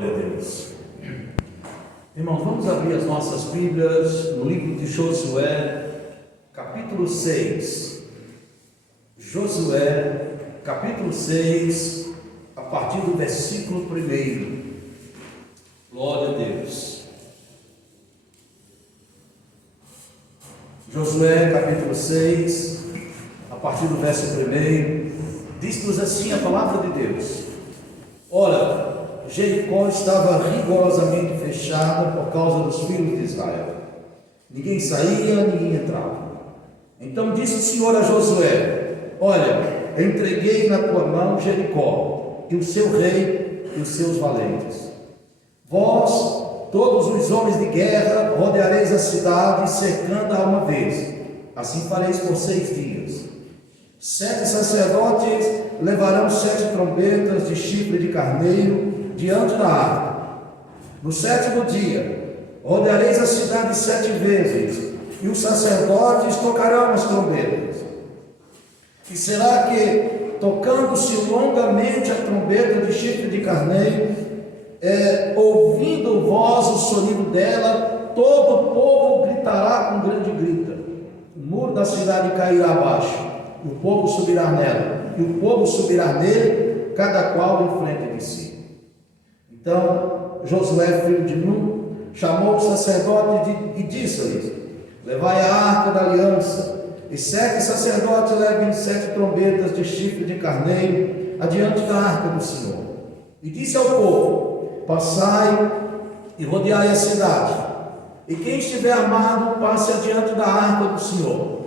Deus. Irmãos, vamos abrir as nossas Bíblias no livro de Josué, capítulo 6. Josué, capítulo 6, a partir do versículo 1. Glória a Deus. Josué, capítulo 6, a partir do verso 1, diz-nos assim a palavra de Deus: Ora, Jericó estava rigorosamente fechada por causa dos filhos de Israel. Ninguém saía, ninguém entrava. Então disse o Senhor a Josué: Olha, entreguei na tua mão Jericó, e o seu rei e os seus valentes. Vós, todos os homens de guerra, rodeareis a cidade, cercando-a uma vez. Assim fareis por 6 dias. 7 sacerdotes levarão 7 trombetas de chifre de carneiro diante da arca. No 7º dia, rodeareis a cidade 7 vezes, e os sacerdotes tocarão as trombetas. E será que, tocando-se longamente a trombeta de chifre de carneiro, ouvindo vós o sonido dela, todo o povo gritará com grande grita. O muro da cidade cairá abaixo, e o povo subirá nela, e o povo subirá nele, cada qual em frente de si. Então Josué, filho de Nun, chamou o sacerdote e disse-lhes: Levai a arca da aliança, e 7 sacerdotes levem 7 trombetas de chifre de carneiro adiante da arca do Senhor. E disse ao povo: Passai e rodeai a cidade, e quem estiver armado passe adiante da arca do Senhor.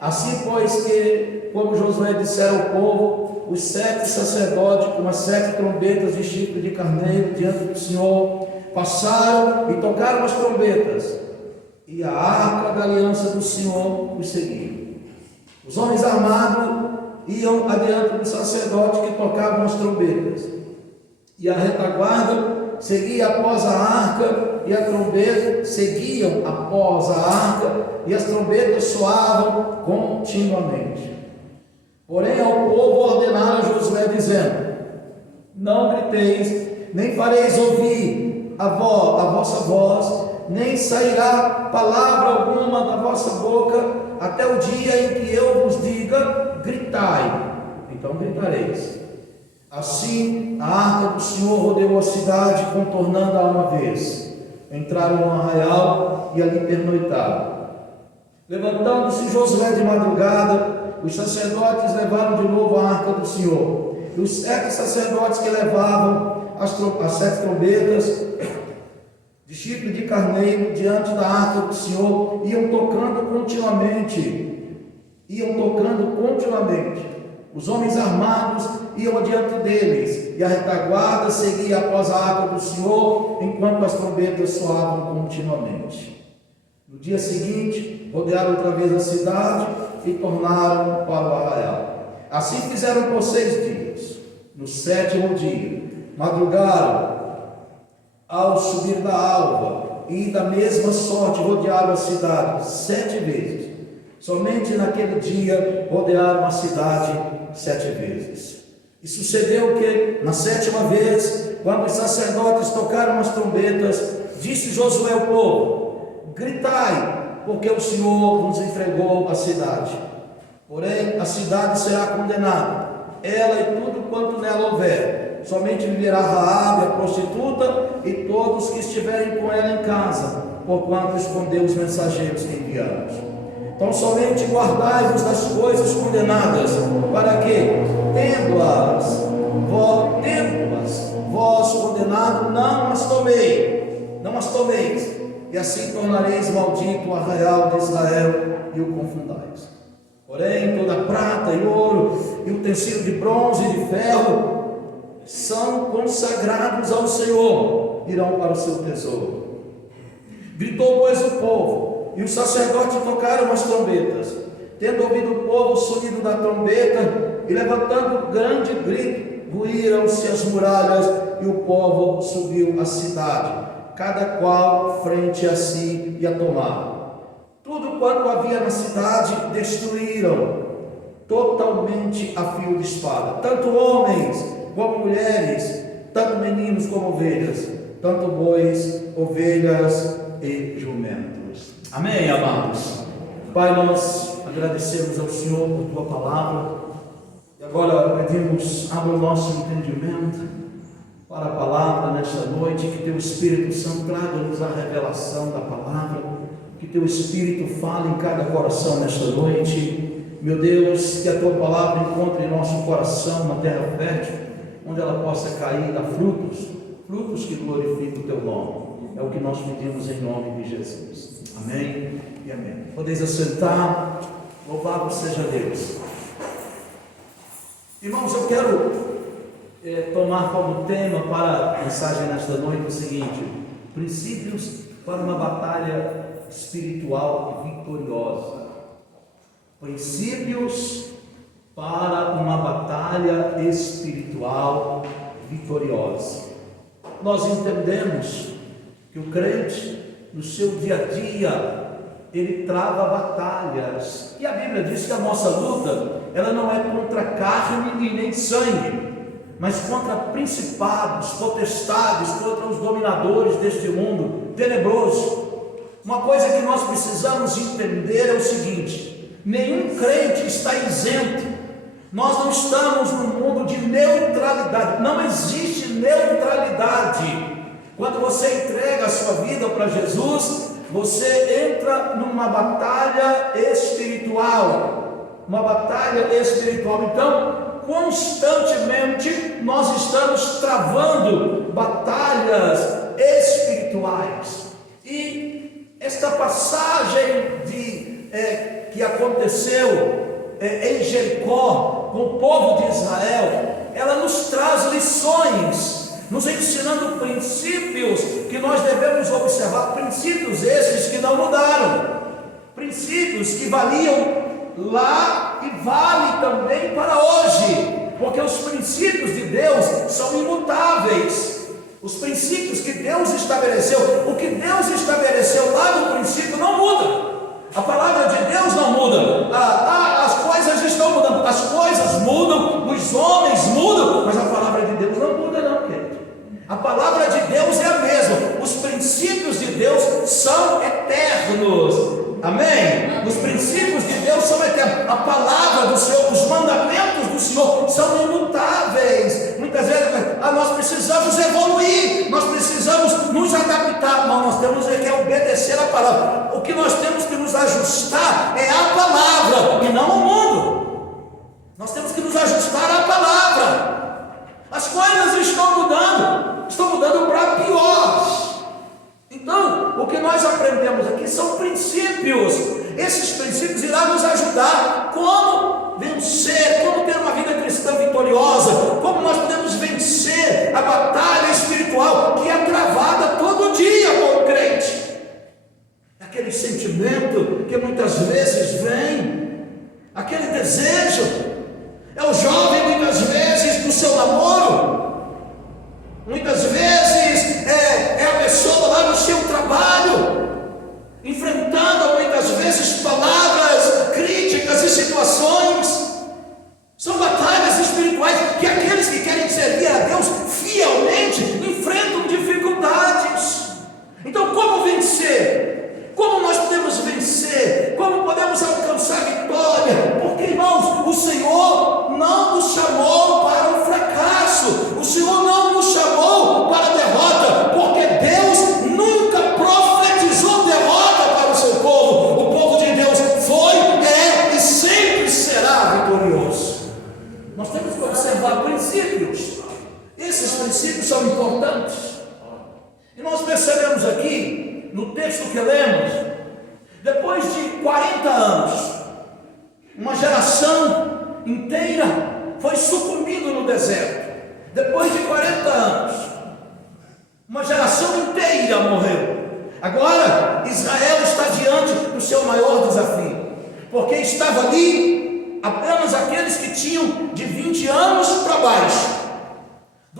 Assim, pois, que, como Josué dissera ao povo, os 7 sacerdotes com as 7 trombetas de chifre de carneiro diante do Senhor passaram e tocaram as trombetas, e a arca da aliança do Senhor os seguia. Os homens armados iam adiante dos sacerdotes que tocavam as trombetas, e a retaguarda seguia após a arca, e a trombeta seguiam após a arca, e as trombetas soavam continuamente. Porém, ao povo ordenara Josué, dizendo: Não griteis, nem fareis ouvir a vossa voz, nem sairá palavra alguma da vossa boca, até o dia em que eu vos diga: gritai. Então gritareis. Assim, a arca do Senhor rodeou a cidade, contornando-a uma vez. Entraram no arraial e ali pernoitaram. Levantando-se Josué de madrugada, os sacerdotes levaram de novo a arca do Senhor. E os 7 sacerdotes que levavam as 7 trombetas de chifre de carneiro diante da arca do Senhor iam tocando continuamente. Os homens armados iam adiante deles, e a retaguarda seguia após a arca do Senhor, enquanto as trombetas soavam continuamente. No dia seguinte, rodearam outra vez a cidade e tornaram para o arraial. Assim fizeram por 6 dias. No 7º dia, madrugaram ao subir da alva, e da mesma sorte rodearam a cidade 7 vezes. Somente naquele dia rodearam a cidade 7 vezes. E sucedeu que, na 7ª vez, quando os sacerdotes tocaram as trombetas, disse Josué ao povo: Gritai, porque o Senhor nos entregou a cidade. Porém, a cidade será condenada, ela e tudo quanto nela houver. Somente viverá Raabe, a prostituta, e todos que estiverem com ela em casa, porquanto escondeu os mensageiros que enviamos. Então somente guardai-vos das coisas condenadas, para que, tendo-as vós condenado, não as tomeis, e assim tornareis maldito o arraial de Israel e o confundais. Porém, toda prata e ouro, e utensílio de bronze e de ferro, são consagrados ao Senhor, irão para o seu tesouro. Gritou, pois, o povo, e os sacerdotes tocaram as trombetas. Tendo ouvido o povo o sonido da trombeta, e levantando grande grito, ruíram-se as muralhas, e o povo subiu à cidade, cada qual frente a si, e a tomaram. Tudo quanto havia na cidade destruíram, totalmente a fio de espada, tanto homens como mulheres, tanto meninos como ovelhas, tanto bois, ovelhas e jumentos. Amém, amados? Pai, nós agradecemos ao Senhor por Tua palavra, e agora pedimos, abra o nosso entendimento para a palavra nesta noite, que Teu Espírito Santo traga-nos a revelação da palavra, que Teu Espírito fale em cada coração nesta noite. Meu Deus, que a Tua palavra encontre em nosso coração uma terra fértil, onde ela possa cair, dar frutos, frutos que glorifiquem o Teu nome. É o que nós pedimos em nome de Jesus. Amém e amém. Podeis assentar. Louvado seja Deus. Irmãos, eu quero tomar como tema para a mensagem nesta noite o seguinte: princípios para uma batalha espiritual e vitoriosa. Princípios para uma batalha espiritual vitoriosa. Nós entendemos que o crente, no seu dia a dia, ele trava batalhas, e a Bíblia diz que a nossa luta, ela não é contra carne e nem sangue, mas contra principados, potestades, contra os dominadores deste mundo tenebroso. Uma coisa que nós precisamos entender é o seguinte: nenhum crente está isento. Nós não estamos num mundo de neutralidade, não existe neutralidade. Quando você entrega a sua vida para Jesus, você entra numa batalha espiritual, Então, constantemente nós estamos travando batalhas espirituais. E esta passagem que aconteceu em Jericó com o povo de Israel, ela nos traz lições, nos ensinando princípios que nós devemos observar, princípios esses que não mudaram, princípios que valiam lá e valem também para hoje, porque os princípios de Deus são imutáveis. Os princípios que Deus estabeleceu, o que Deus estabeleceu lá no princípio não muda. A palavra de Deus não muda. As coisas estão mudando, as coisas mudam, os homens mudam, mas a palavra de Deus não muda não, querido. A palavra de Deus é a mesma. Os princípios de Deus são eternos. Amém? Os princípios de Deus são eternos. A palavra do Senhor, os mandamentos do Senhor são imutáveis. Muitas vezes nós precisamos evoluir, nós precisamos nos adaptar, mas nós temos que obedecer a palavra. O que nós temos que nos ajustar é a palavra e não o mundo. Nós temos que nos ajustar à palavra. As coisas estão mudando para pior. Então, o que nós aprendemos aqui são princípios. Esses princípios irão nos ajudar como vencer, como ter uma vida cristã vitoriosa, como nós podemos vencer a batalha espiritual que é travada todo dia com o crente. Aquele sentimento que muitas vezes vem, aquele desejo. É o jovem muitas vezes no seu namoro, muitas vezes é a pessoa lá no seu trabalho, enfrentando muitas vezes palavras críticas e situações. São batalhas espirituais que aqueles que querem servir a Deus fielmente enfrentam dificuldades. Então, como vencer? Como nós podemos vencer? Como podemos alcançar vitória? Porque, irmãos, o Senhor não nos chamou para o fracasso, o Senhor não nos chamou para a derrota, porque Deus nunca profetizou derrota para o seu povo. O povo de Deus foi, é e sempre será vitorioso. Nós temos que observar princípios. Esses princípios são importantes. E nós percebemos aqui, no texto que lemos, depois de 40 anos, uma geração inteira foi sucumbindo no deserto. Depois de 40 anos, uma geração inteira morreu. Agora, Israel está diante do seu maior desafio, porque estava ali apenas aqueles que tinham de 20 anos para baixo.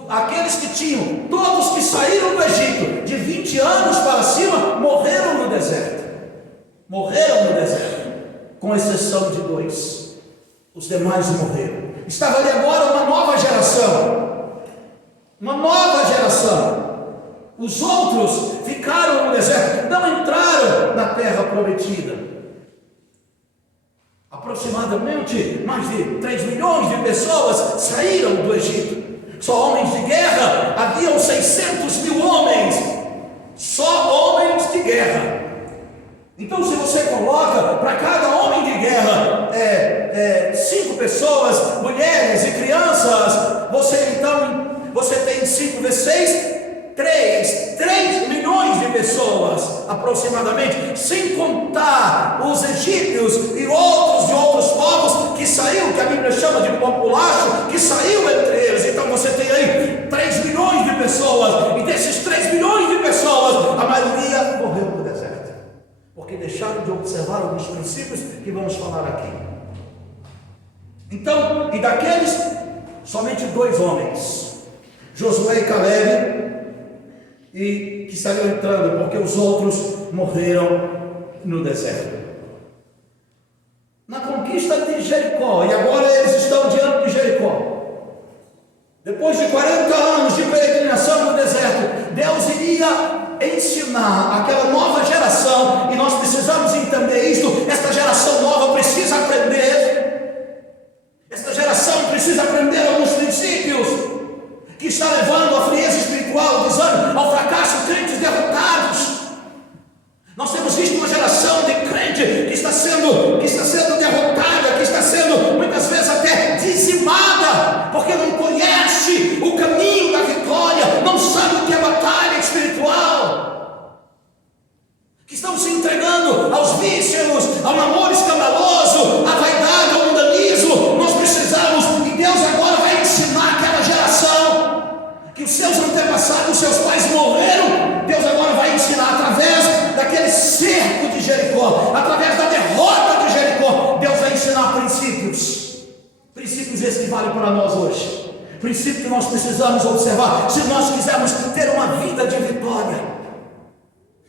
Aqueles que tinham, todos que saíram do Egito, de 20 anos para cima, morreram no deserto. Morreram no deserto, com exceção de 2. Os demais morreram. Estava ali agora uma nova geração uma nova geração. Os outros ficaram no deserto, não entraram na terra prometida. Aproximadamente mais de 3 milhões de pessoas saíram do Egito. Só homens de guerra, haviam 600 mil homens, só homens de guerra. Então, se você coloca para cada homem de guerra 5 pessoas, mulheres e crianças, você tem 5 vezes 6, 3 milhões de pessoas aproximadamente, sem contar os egípcios e outros de outros povos que saiu, que a Bíblia chama de populacho, que saiu entre eles. Então você tem aí 3 milhões de pessoas, e desses 3 milhões de pessoas, a maioria morreu no deserto, porque deixaram de observar alguns princípios que vamos falar aqui. Então, e daqueles, somente 2 homens, Josué e Caleb, e que estariam entrando, porque os outros morreram no deserto. Na conquista de Jericó, e agora eles estão diante de Jericó, depois de 40 anos de peregrinação no deserto, Deus iria ensinar aquela nova geração, e nós precisamos entender isto. Esta geração nova precisa aprender, esta geração precisa aprender alguns princípios que está levando à frieza espiritual, ao desânimo, ao fracasso, crentes derrotados. Nós temos visto uma geração de crente que está sendo derrotada, que está sendo muitas vezes até dizimada, porque não conhece o caminho da vitória, não sabe o que é batalha espiritual, que estão se entregando aos vícios, ao namoro escandaloso, à vaidade, ao mundanismo. Nós precisamos, e Deus agora vai ensinar aquela geração que os seus antepassados, os seus pais morreram. Deus agora vai ensinar através daquele cerco de Jericó, através da derrota de Jericó. Deus vai ensinar princípios esses que valem para nós hoje, princípios que nós precisamos observar se nós quisermos ter uma vida de vitória.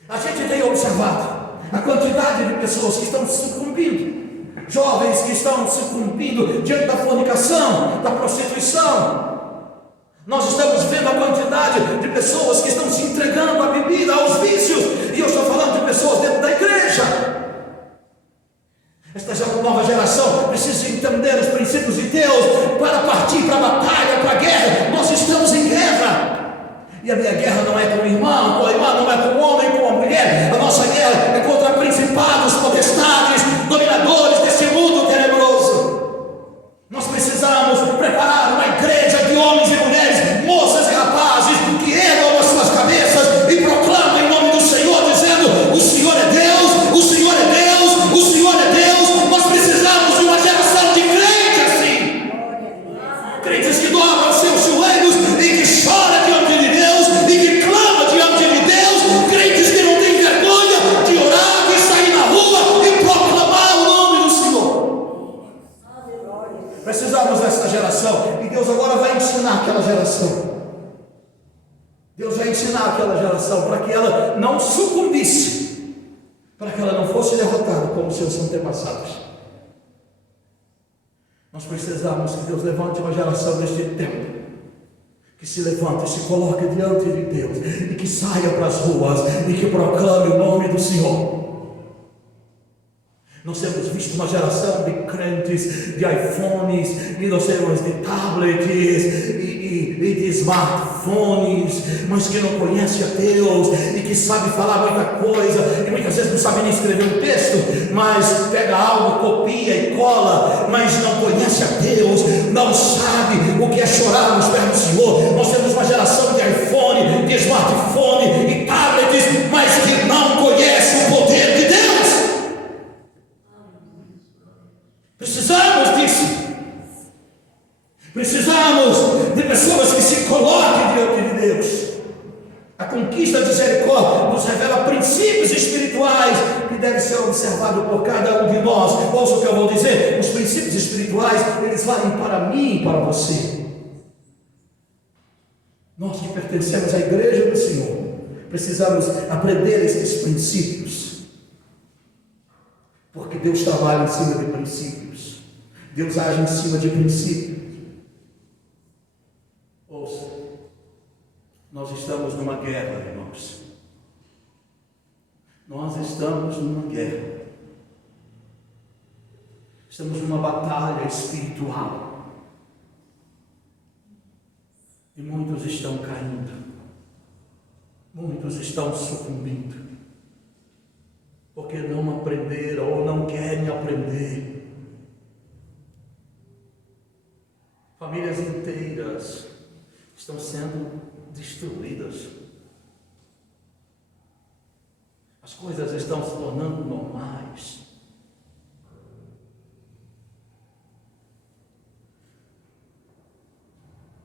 A gente tem observado a quantidade de pessoas que estão sucumbindo, jovens que estão sucumbindo diante da fornicação, da prostituição. Nós estamos vendo a quantidade de pessoas que estão se entregando à bebida, aos vícios, e eu estou falando de pessoas dentro da igreja. Esta nova geração precisa entender os princípios de Deus para partir para a batalha, para a guerra. Nós estamos em guerra, e a minha guerra não é com o irmão, com a irmã, não é com o homem, com a mulher. A nossa guerra é contra principados, potestades, dominadores desse mundo tenebroso. Nós precisamos preparar uma igreja de homens e mulheres, moças e rapazes, que ergam as suas cabeças e proclamam em nome do Senhor, dizendo: o Senhor é Deus, o Senhor é Deus, o Senhor é Deus. Nós precisamos de uma geração de crentes assim, crentes que dobram seus joelhos e que choram diante de Deus e que clamam diante de Deus, crentes que não têm vergonha de orar, de sair na rua e proclamar o nome do Senhor. Precisamos dessa geração, e Deus agora vai ensinar aquela geração. Deus vai ensinar aquela geração para que ela não sucumbisse, para que ela não fosse derrotada como seus antepassados. Nós precisamos que Deus levante uma geração neste tempo, que se levante e se coloque diante de Deus, e que saia para as ruas e que proclame o nome do Senhor. Nós temos visto uma geração de crentes, de iPhones, e nós temos de tablets e de smartphones, mas que não conhece a Deus e que sabe falar muita coisa, e muitas vezes não sabe nem escrever um texto, mas pega algo, copia e cola, mas não conhece a Deus, não sabe o que é chorar nos pés do Senhor. Nós temos uma geração de iPhone, de smartphone e tablets, mas que não conhece o poder de Deus. Precisamos disso. Precisamos de pessoas que se coloquem diante de Deus. A conquista de Jericó nos revela princípios espirituais que devem ser observados por cada um de nós. Ouça o que eu vou dizer: os princípios espirituais, eles valem para mim e para você. Nós que pertencemos à igreja do Senhor, precisamos aprender esses princípios, porque Deus trabalha em cima de princípios. Deus age em cima de princípios. Ouça, estamos numa guerra, irmãos. Nós estamos numa guerra. Estamos numa batalha espiritual. E muitos estão caindo. Muitos estão sucumbindo. Porque não aprenderam ou não querem aprender. Famílias inteiras estão sendo destruídas. As coisas estão se tornando normais.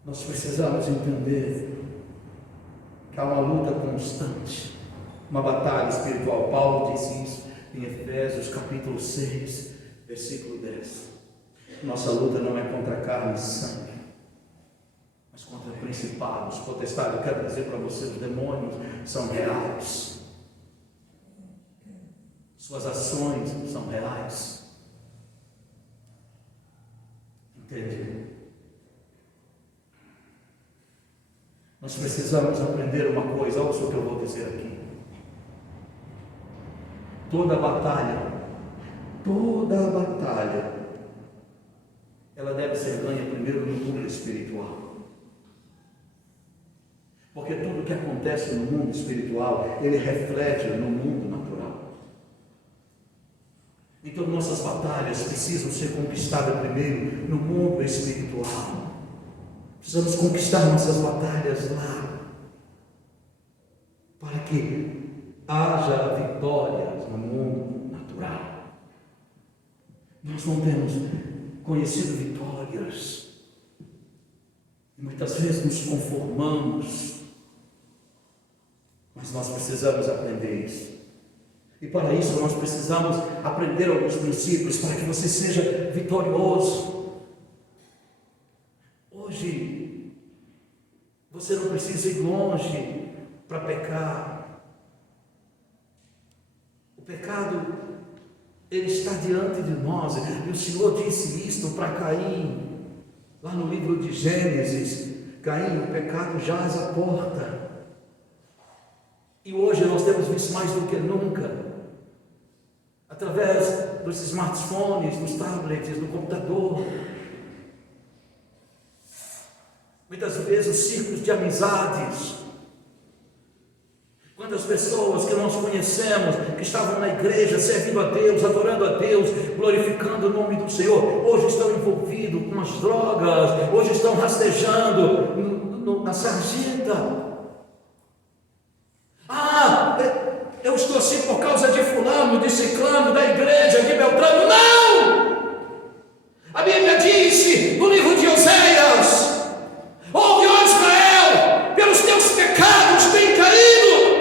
Nós precisamos entender que há uma luta constante, uma batalha espiritual. Paulo disse isso em Efésios capítulo 6, versículo 10. Nossa luta não é contra carne e sangue, mas contra principados, potestades. Eu quero dizer para você, os demônios são reais. Suas ações são reais. Entende? Nós precisamos aprender uma coisa, ouça o que eu vou dizer aqui. Toda batalha, ela deve ser ganha primeiro no mundo espiritual. Porque tudo que acontece no mundo espiritual, ele reflete no mundo natural. Então nossas batalhas precisam ser conquistadas primeiro no mundo espiritual. Precisamos conquistar nossas batalhas lá, para que haja vitórias no mundo natural. Nós não temos conhecido vitórias, e muitas vezes nos conformamos, mas nós precisamos aprender isso. E para isso nós precisamos aprender alguns princípios para que você seja vitorioso. Hoje, você não precisa ir longe para pecar. O pecado, ele está diante de nós. E o Senhor disse isto para Caim, lá no livro de Gênesis. Caim, o pecado jaz à porta. E hoje nós temos visto mais do que nunca, através dos smartphones, dos tablets, do computador. Muitas vezes os círculos de amizades, quantas pessoas que nós conhecemos, que estavam na igreja, servindo a Deus, adorando a Deus, glorificando o nome do Senhor, hoje estão envolvidos com as drogas, hoje estão rastejando na sarjeta. Eu estou assim por causa de fulano, de ciclano, da igreja, de Beltrano. Não! A Bíblia disse no livro de Oséias: ouve, ó Israel, pelos teus pecados tem caído.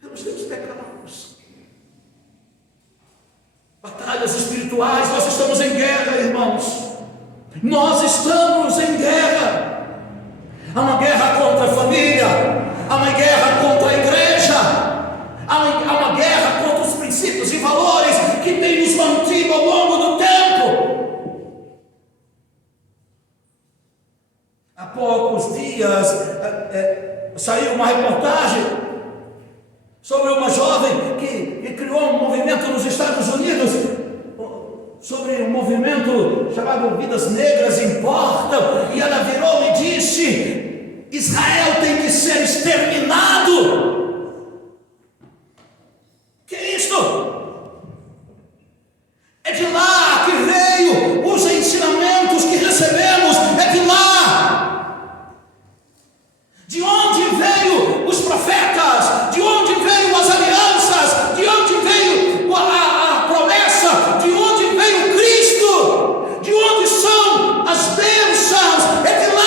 Pelos teus pecados. Batalhas espirituais, nós estamos em guerra, irmãos. Nós estamos em guerra. Há uma guerra contra a família, há uma guerra contra a igreja, há uma guerra contra os princípios e valores que têm nos mantido ao longo do tempo. Há poucos dias saiu uma reportagem sobre uma jovem que criou um movimento nos Estados Unidos, sobre um movimento chamado Vidas Negras Importam, e ela virou e disse: Israel tem que ser exterminado. Que é isto? É de lá que veio os ensinamentos que recebemos, é de lá. De onde veio os profetas? De onde veio as alianças? De onde veio a promessa? De onde veio Cristo? De onde são as bênçãos? É de lá.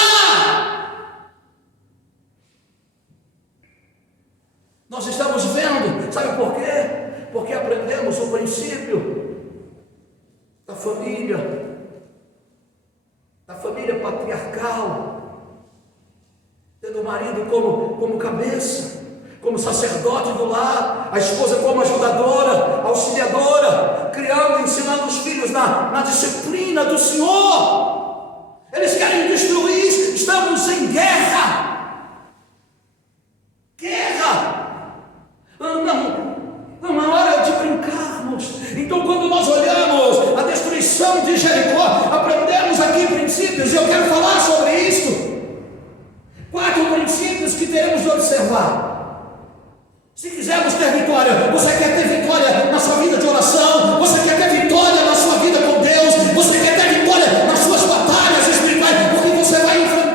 Nós estamos vendo, sabe por quê? Porque aprendemos o princípio da família patriarcal, tendo o marido como cabeça, como sacerdote do lar, a esposa como ajudadora, auxiliadora, criando e ensinando os filhos na disciplina do Senhor. Eles querem destruir estamos em guerra. Guerra! Não é hora de brincarmos. Então, quando nós olhamos a destruição de Jericó, aprendemos aqui princípios, e eu quero falar sobre isso. 4 princípios que teremos de observar. Se quisermos ter vitória, você quer ter vitória na sua vida de oração, você quer ter vitória na sua vida com Deus, você quer ter vitória nas suas batalhas espirituais, porque você vai enfrentar.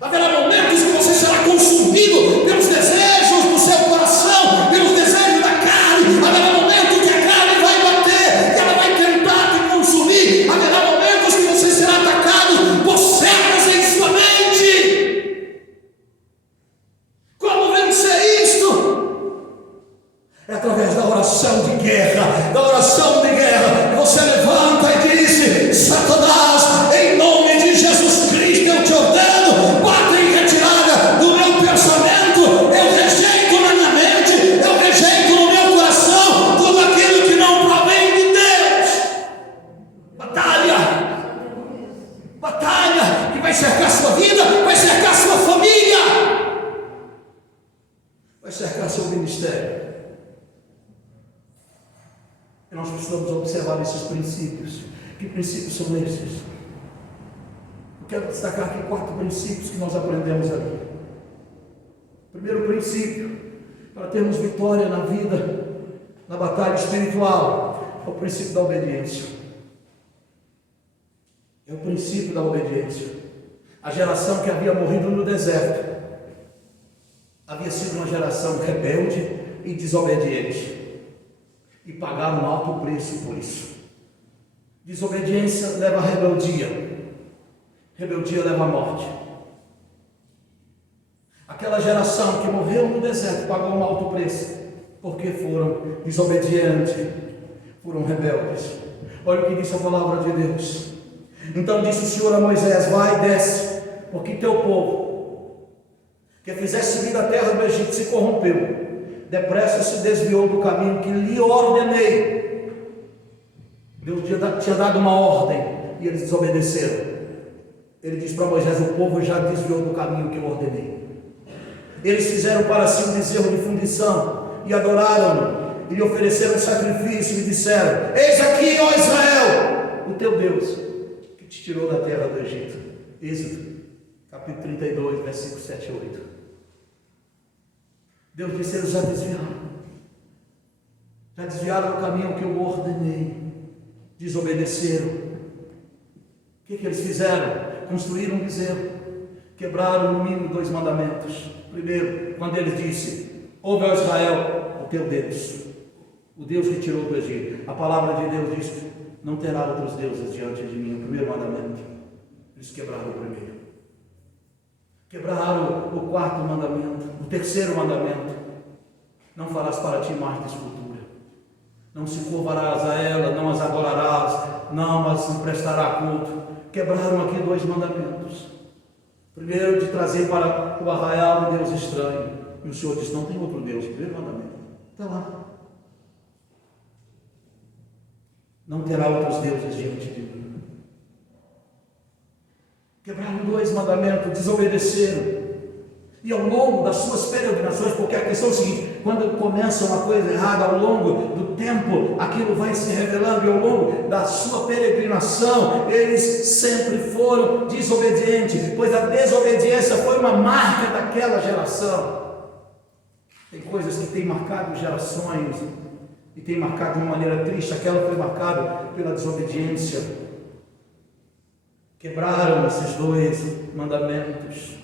Haverá momentos que você será consumido pelos desejos do seu coração, pelos desejos da carne. Haverá momentos que a carne vai bater, e ela vai tentar te consumir. Haverá momentos que você será atacado por serpes em sua mente. Como vencer isto? É através da oração de guerra, você levanta e diz: Satanás, em nome de Jesus Cristo, eu te ordeno, bate em retirada do meu pensamento, eu rejeito na minha mente, eu rejeito no meu coração tudo aquilo que não provém de Deus. Batalha que vai cercar sua vida, vai cercar sua família, vai cercar seu ministério. E nós precisamos observar esses princípios. Que princípios são esses? Eu quero destacar aqui 4 princípios que nós aprendemos ali. Primeiro princípio, para termos vitória na vida, na batalha espiritual, é o princípio da obediência. É o princípio da obediência. A geração que havia morrido no deserto havia sido uma geração rebelde e desobediente, e pagaram um alto preço por isso. Desobediência leva a rebeldia, rebeldia leva à morte. Aquela geração que morreu no deserto pagou um alto preço, porque foram desobedientes, foram rebeldes. Olha o que diz a palavra de Deus. Então disse o Senhor a Moisés: vai e desce, porque teu povo, que fizesse subir da terra do Egito, se corrompeu, depressa se desviou do caminho que lhe ordenei. Deus tinha dado uma ordem e eles desobedeceram. Ele diz para Moisés: o povo já desviou do caminho que eu ordenei. Eles fizeram para si um bezerro de fundição e adoraram-no, e lhe ofereceram um sacrifício e disseram: eis aqui, ó Israel, o teu Deus, que te tirou da terra do Egito. Êxodo capítulo 32, versículos 7 e 8. Deus disse: eles já desviaram do caminho que eu ordenei, desobedeceram. O que eles fizeram? Construíram um bezerro, quebraram no mínimo 2 mandamentos. Primeiro, quando ele disse: ouve, ó Israel, o teu Deus, o Deus que tirou do Egito. A palavra de Deus diz: não terá outros deuses diante de mim. O primeiro mandamento. Eles quebraram o primeiro. Quebraram o 4º mandamento, o 3º mandamento: não farás para ti mais de escultura, não se curvarás a ela, não as adorarás, não as prestará culto. Quebraram aqui 2 mandamentos. Primeiro, de trazer para o arraial um Deus estranho, e o Senhor diz: não tem outro Deus. Primeiro mandamento, está lá: não terá outros deuses diante de mim. Quebraram 2 mandamentos, desobedeceram. E ao longo das suas peregrinações, porque a questão é o seguinte: quando começa uma coisa errada, ao longo do tempo, aquilo vai se revelando, e ao longo da sua peregrinação, eles sempre foram desobedientes, pois a desobediência foi uma marca daquela geração. Tem coisas que têm marcado gerações, e tem marcado de uma maneira triste. Aquela foi marcada pela desobediência. Quebraram esses 2 mandamentos.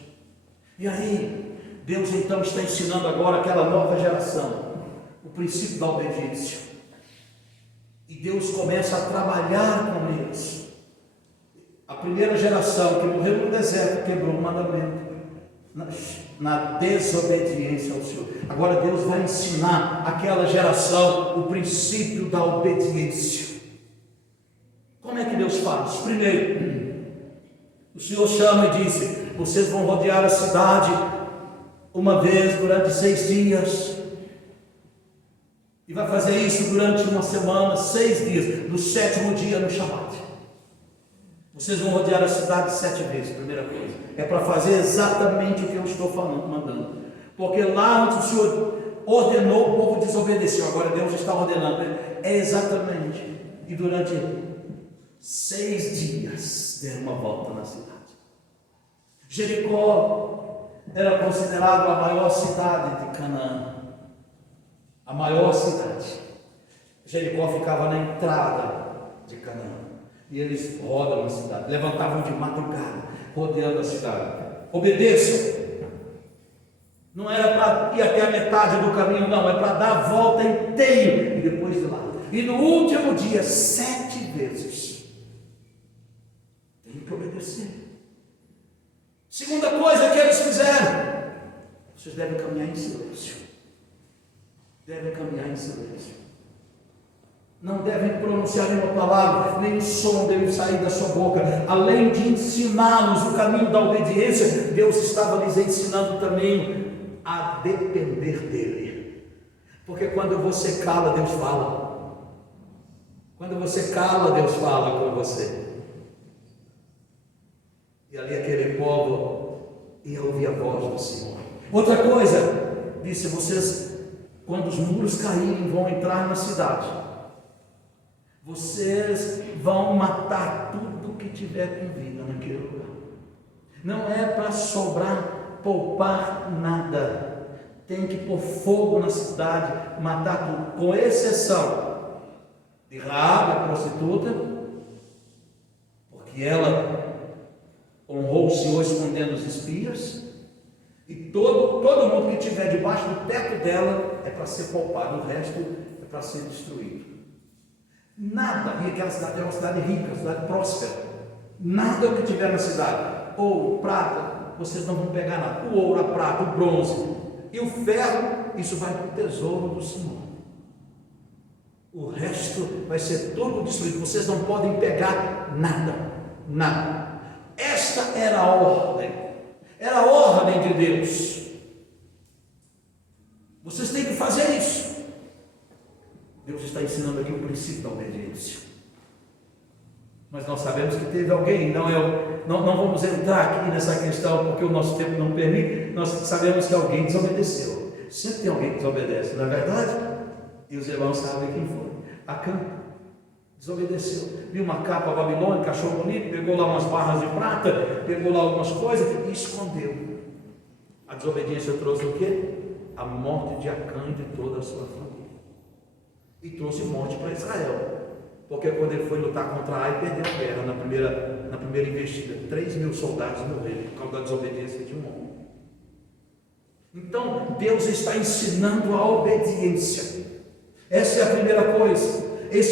E aí, Deus então está ensinando agora aquela nova geração o princípio da obediência. E Deus começa a trabalhar com eles. A primeira geração que morreu no deserto quebrou o mandamento na desobediência ao Senhor. Agora Deus vai ensinar aquela geração o princípio da obediência. Como é que Deus faz? Primeiro, o Senhor chama e disse: vocês vão rodear a cidade uma vez durante 6 dias, e vai fazer isso durante uma semana, 6 dias, no 7º dia no Shabat. Vocês vão rodear a cidade 7 vezes, primeira coisa. É para fazer exatamente o que eu estou falando, mandando. Porque lá onde o Senhor ordenou, o povo desobedeceu. Agora Deus está ordenando. É exatamente. E durante 6 dias deram uma volta na cidade. Jericó era considerado a maior cidade de Canaã. A maior cidade. Jericó ficava na entrada de Canaã. E eles rodam a cidade, levantavam de madrugada, rodeando a cidade. Obedeçam. Não era para ir até a metade do caminho, não, é para dar a volta inteira e depois de lá. E no último dia, 7 vezes. Tem que obedecer. Segunda coisa que eles fizeram: vocês devem caminhar em silêncio. Devem caminhar em silêncio. Não devem pronunciar nenhuma palavra, nem som deve sair da sua boca. Além de ensiná-los o caminho da obediência, Deus estava lhes ensinando também a depender dEle. Porque quando você cala, Deus fala. Quando você cala, Deus fala com você. E ali aquele povo ia ouvir a voz do Senhor. Outra coisa, disse: vocês, quando os muros caírem, vão entrar na cidade. Vocês vão matar tudo que tiver com vida naquele lugar. Não é para sobrar, poupar nada. Tem que pôr fogo na cidade, matar tudo, com exceção de Raabe, a prostituta, porque ela honrou o Senhor escondendo os espias. E todo mundo que estiver debaixo do teto dela é para ser poupado, o resto é para ser destruído. Nada, e aquela cidade é uma cidade rica, uma cidade próspera. Nada o que tiver na cidade, ouro, prata, vocês não vão pegar nada. O ouro, a prata, o bronze e o ferro, isso vai para o tesouro do Senhor. O resto vai ser todo destruído. Vocês não podem pegar nada, nada. Esta era a ordem, era a ordem de Deus. Vocês têm que fazer isso. Deus está ensinando aqui o princípio da obediência. Mas nós sabemos que teve alguém, não vamos entrar aqui nessa questão porque o nosso tempo não permite. Nós sabemos que alguém desobedeceu. Sempre tem alguém que desobedece, não é verdade? E os irmãos sabem quem foi. Acã desobedeceu. Viu uma capa babilônica, achou bonito, pegou lá umas barras de prata, pegou lá algumas coisas e escondeu. A desobediência trouxe o quê? A morte de Acã e de toda a sua família. E trouxe morte para Israel, porque quando ele foi lutar contra Ai, perdeu a guerra na primeira investida. 3.000 soldados morreram por causa da desobediência de um homem. Então Deus está ensinando a obediência. Essa é a primeira coisa.